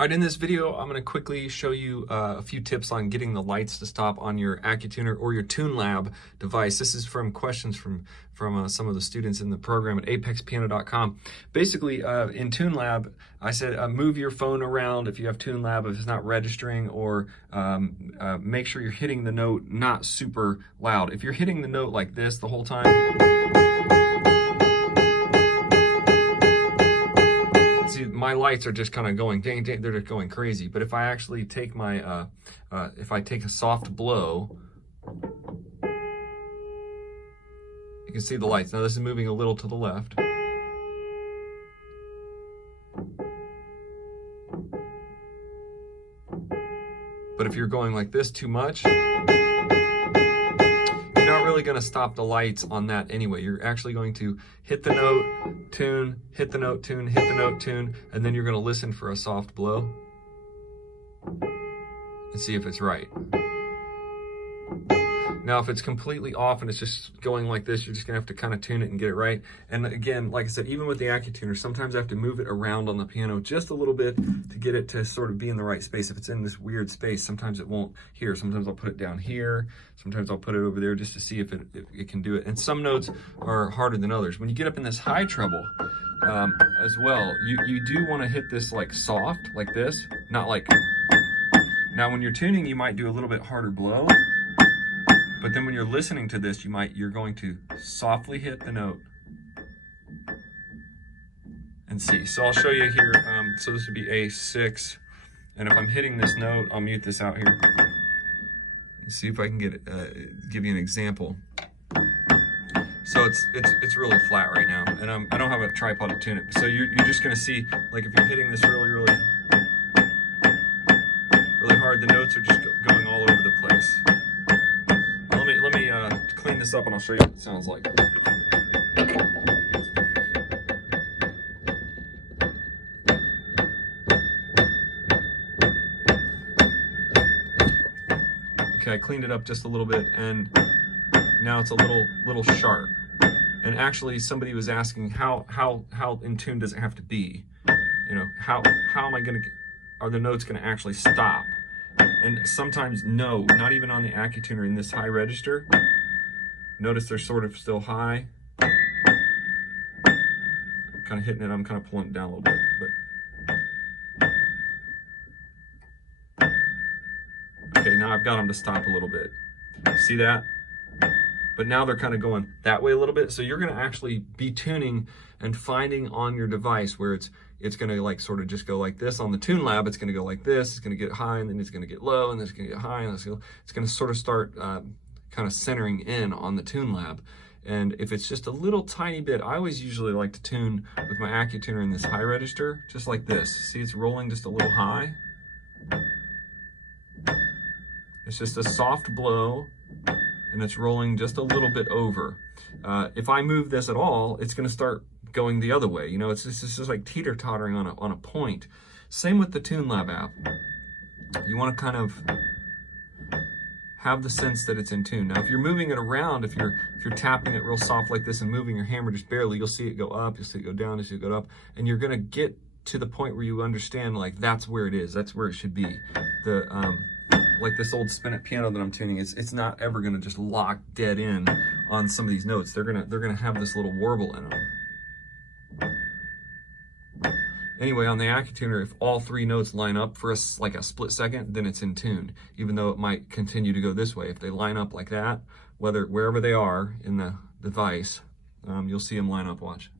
All right, in this video, I'm going to quickly show you a few tips on getting the lights to stop on your Accu-Tuner or your TUNelab device. This is from questions from some of the students in the program at apexpiano.com. Basically, in TUNelab, I said move your phone around if you have TUNelab, if it's not registering, or make sure you're hitting the note not super loud. If you're hitting the note like this the whole time, my lights are just kind of going dang, dang, they're just going crazy. But if I actually take my if I take a soft blow, you can see the lights. Now this is moving a little to the left. But if you're going like this too much, you're not really going to stop the lights on that anyway. You're actually going to hit the note, tune, hit the note, tune, hit the note, tune, and then you're going to listen for a soft blow and see if it's right. Now, if it's completely off and it's just going like this, you're just gonna have to kind of tune it and get it right. And again, like I said, even with the Accu-Tuner, sometimes I have to move it around on the piano just a little bit to get it to sort of be in the right space. If it's in this weird space, sometimes it won't here. Sometimes I'll put it down here. Sometimes I'll put it over there just to see if it can do it. And some notes are harder than others. When you get up in this high treble as well, you do want to hit this like soft, like this, not like. Now, when you're tuning, you might do a little bit harder blow. But then when you're listening to this, you're going to softly hit the note and see. So I'll show you here. So this would be A6. And if I'm hitting this note, I'll mute this out here. Let's see if I can get give you an example. So it's really flat right now, and I don't have a tripod to tune it. So you're just gonna see, like if you're hitting this really hard, the notes are just going all over the place. Let me clean this up and I'll show you what it sounds like. Okay, I cleaned it up just a little bit and now it's a little sharp. And actually somebody was asking how in tune does it have to be? You know, how am I gonna, are the notes gonna actually stop? And sometimes no, not even on the Accu-Tuner in this high register. Notice they're sort of still high. I'm kind of hitting it, I'm kind of pulling it down a little bit. But okay, now I've got them to stop a little bit. See that? But now they're kind of going that way a little bit. So you're gonna actually be tuning and finding on your device where it's gonna like sort of just go like this. On the TUNelab, it's gonna go like this, it's gonna get high, and then it's gonna get low, and then it's gonna get high, and it's gonna sort of start kind of centering in on the TUNelab. And if it's just a little tiny bit, I always usually like to tune with my Accu-Tuner in this high register, just like this. See, it's rolling just a little high. It's just a soft blow, and it's rolling just a little bit over. If I move this at all, it's gonna start going the other way. You know, it's just like teeter-tottering on a point. Same with the TUNelab app. You want to kind of have the sense that it's in tune. Now, if you're moving it around, if you're tapping it real soft like this and moving your hammer just barely, you'll see it go up, you'll see it go down, you'll see it go up, and you're gonna get to the point where you understand like that's where it is, that's where it should be. Like this old spin-it piano that I'm tuning, it's not ever gonna just lock dead in on some of these notes. They're gonna have this little warble in them. Anyway, on the Accu-Tuner, if all three notes line up for like a split second, then it's in tune, even though it might continue to go this way. If they line up like that, wherever they are in the device, you'll see them line up, watch.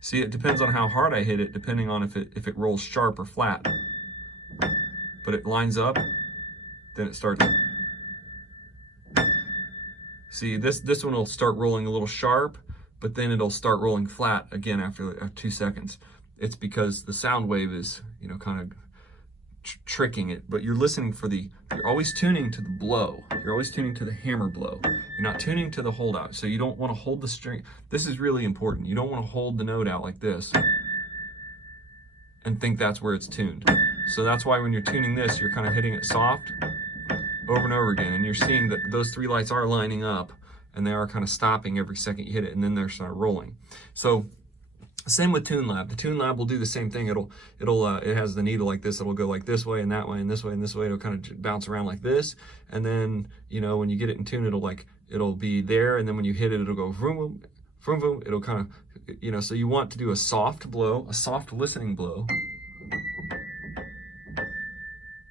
See, it depends on how hard I hit it, depending on if it rolls sharp or flat. But it lines up, then it starts. See, this one will start rolling a little sharp, but then it'll start rolling flat again after 2 seconds. It's because the sound wave is, you know, kind of tricking it. But you're listening for you're always tuning to the blow. You're always tuning to the hammer blow. You're not tuning to the hold out. So you don't want to hold the string. This is really important. You don't want to hold the note out like this and think that's where it's tuned. So that's why when you're tuning this, you're kind of hitting it soft over and over again, and you're seeing that those three lights are lining up and they are kind of stopping every second you hit it, and then they're start rolling. So same with TuneLab. The TuneLab will do the same thing. It has the needle like this. It'll go like this way and that way and this way and this way. It'll kind of bounce around like this. And then, you know, when you get it in tune, it'll be there. And then when you hit it, it'll go vroom, vroom, vroom, vroom. It'll kind of, you know, so you want to do a soft blow, a soft listening blow.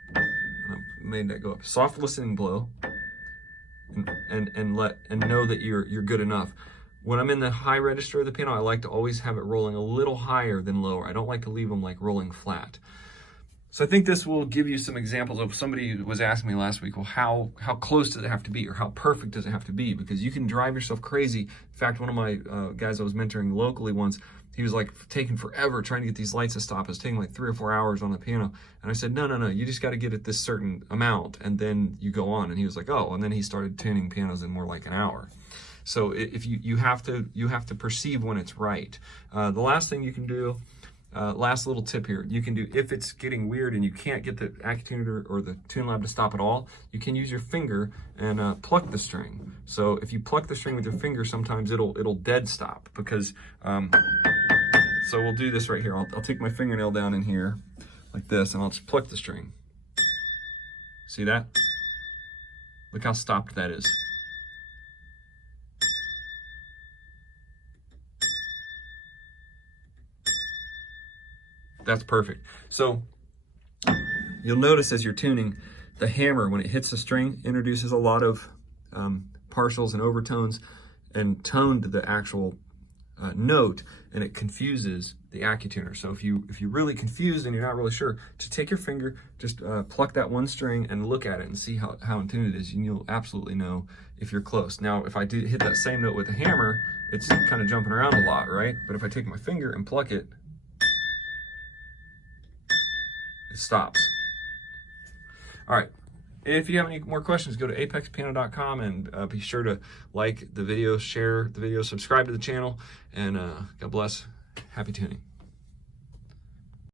And I made that go up. Soft listening blow. And know that you're good enough. When I'm in the high register of the piano, I like to always have it rolling a little higher than lower. I don't like to leave them like rolling flat. So I think this will give you some examples of, somebody was asking me last week, well, how close does it have to be, or how perfect does it have to be? Because you can drive yourself crazy. In fact, one of my guys I was mentoring locally once, he was like taking forever trying to get these lights to stop. It was taking like 3 or 4 hours on the piano. And I said, no, you just got to get it this certain amount and then you go on. And he was like, oh, and then he started tuning pianos in more like an hour. So if you have to perceive when it's right. The last thing you can do, last little tip here, you can do, if it's getting weird and you can't get the Accu-Tuner or the TuneLab to stop at all, you can use your finger and pluck the string. So if you pluck the string with your finger, sometimes it'll dead stop, because so we'll do this right here. I'll take my fingernail down in here like this, and I'll just pluck the string. See that? Look how stopped that is. That's perfect. So you'll notice as you're tuning, the hammer, when it hits the string, introduces a lot of partials and overtones and tone to the actual note, and it confuses the Accu-Tuner. So if you're really confused and you're not really sure, just take your finger, just pluck that one string and look at it and see how in tune it is, and you'll absolutely know if you're close. Now, if I do hit that same note with the hammer, it's kind of jumping around a lot, right? But if I take my finger and pluck it, it stops. All right. If you have any more questions, go to apexpiano.com and be sure to like the video, share the video, subscribe to the channel, and God bless. Happy tuning.